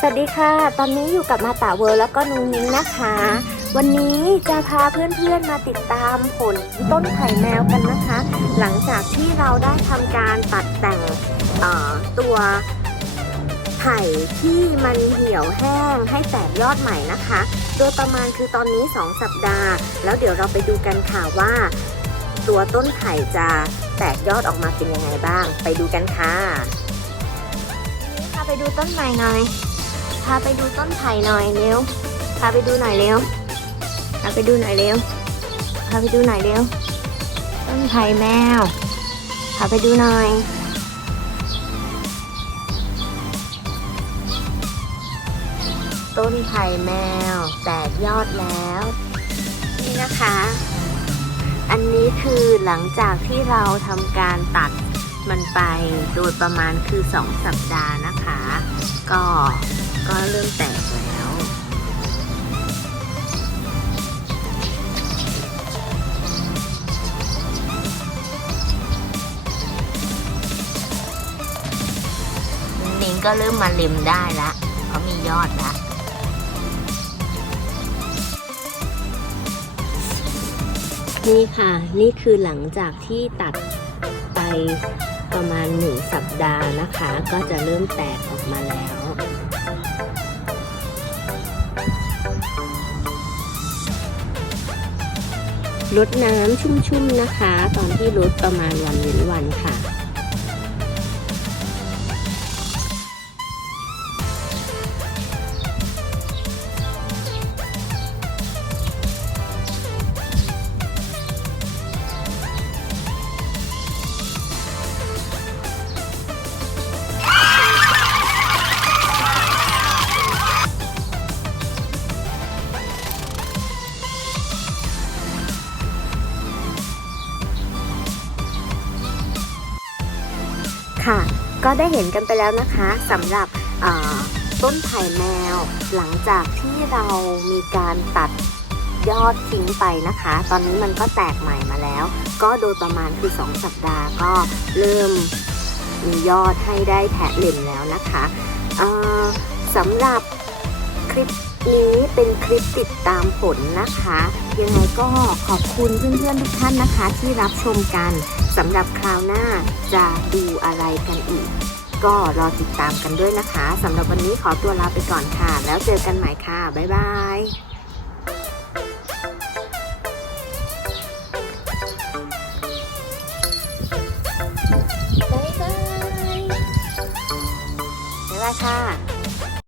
สวัสดีค่ะ ตอนนี้อยู่กับมาตาเวิร์แล้วก็นุ้งนิ้งนะคะ วันนี้จะพาเพื่อนๆมาติดตามผลต้นไผ่แมวกันนะคะ หลังจากที่เราได้ทำการตัดแต่งตัวไผ่ที่มันเหี่ยวแห้งให้แตกยอดใหม่นะคะ โดยประมาณคือตอนนี้ 2 สัปดาห์ แล้วเดี๋ยวเราไปดูกันค่ะว่า ตัวต้นไผ่จะแตกยอดออกมาเป็นยังไงบ้าง ไปดูกันค่ะ ดูต้นไม้หน่อย พาไปดูต้นไผ่หน่อยเร็ว พาไปดูหน่อยเร็ว พาไปดูหน่อยเร็ว พาไปดูหน่อยเร็ว ต้นไผ่แมว พาไปดูหน่อยต้นไผ่แมวแตกยอดแล้ว นี่นะคะ อันนี้คือหลังจากที่เราทำการตัด มันไปโดยประมาณคือ 2 สัปดาห์นะคะ ก็ก็เริ่มแตกแล้ว นิงก็เริ่มมาเล็มได้ละเพราะมียอดละนี่ค่ะ นี่คือหลังจากที่ตัด ปประมาณหนึ่งสัปดาห์นะคะ ก็จะเริ่มแตกออกมาแล้วลดน้ำชุ่มๆนะคะ ตอนที่ลดประมาณวันเว้นวันค่ะ ค่ะ ก็ได้เห็นกันไปแล้วนะคะสำหรับต้นไผ่แมว หลังจากที่เรามีการตัดยอดทิ้งไปนะคะ ตอนนี้มันก็แตกใหม่มาแล้ว ก็โดยประมาณคือ 2 สัปดาห์ก็เริ่มมียอดให้ได้แทะเล็มแล้วนะคะสำหรับคลิป นี้เป็นคลิปติดตามผลนะคะ ยังไงก็ขอบคุณเพื่อนๆทุกท่านนะคะ ที่รับชมกันสำหรับคราวหน้าจะดูอะไรกันอีก ก็รอติดตามกันด้วยนะคะสำหรับวันนี้ขอตัวลาไปก่อนค่ะ แล้วเจอกันใหม่ค่ะ บ๊ายบายบ๊ายบายค่ะ